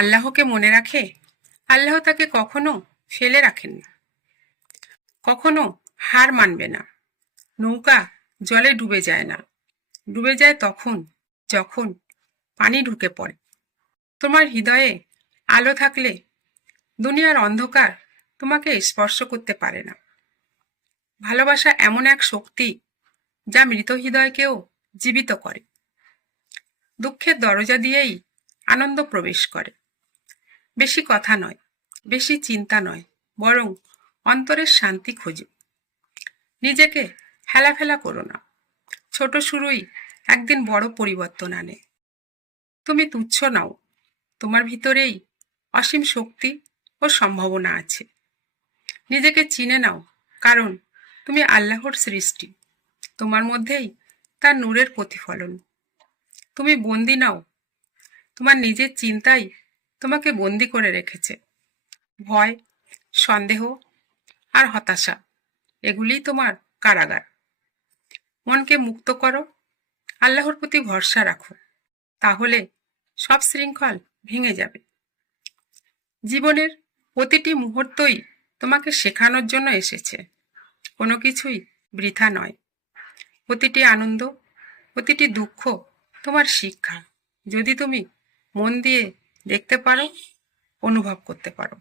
আল্লাহকে মনে রাখে, আল্লাহ তাকে কখনো ফেলে রাখেন না, কখনো হার মানবে না। নৌকা জলে ডুবে যায় না, ডুবে যায় তখন যখন পানি ঢুকে পড়ে। তোমার হৃদয়ে আলো থাকলে দুনিয়ার অন্ধকার তোমাকে স্পর্শ করতে পারে না। ভালোবাসা এমন এক শক্তি যা মৃত হৃদয়কেও জীবিত করে। দুঃখের দরজা দিয়েই আনন্দ প্রবেশ করে। বেশি কথা নয়, বেশি চিন্তা নয়, বরং অন্তরের শান্তি খোঁজো। নিজেকে হেলাফেলা করো না। ছোট শুরুই একদিন বড় পরিবর্তন আনে। তুমি তুচ্ছ নাও, তোমার ভিতরেই অসীম শক্তি ও সম্ভাবনা আছে। নিজেকে চিনে নাও, কারণ তুমি আল্লাহর সৃষ্টি। তোমার মধ্যেই তার নূরের প্রতিফলন। তুমি বন্দি নাও, তোমার নিজের চিন্তাই তোমাকে বন্দি করে রেখেছে। ভয়, সন্দেহ আর হতাশা, এগুলিই তোমার কারাগার। মনকে মুক্ত করো, আল্লাহর প্রতি ভরসা রাখো, তাহলে সব শৃঙ্খল ভেঙে যাবে। জীবনের প্রতিটি মুহূর্তই তোমাকে শেখানোর জন্য এসেছে। কোনো কিছুই বৃথা নয়। প্রতিটি আনন্দ, প্রতিটি দুঃখ তোমার শিক্ষা, যদি তুমি মন দিয়ে দেখতে পারো, অনুভব করতে পারো।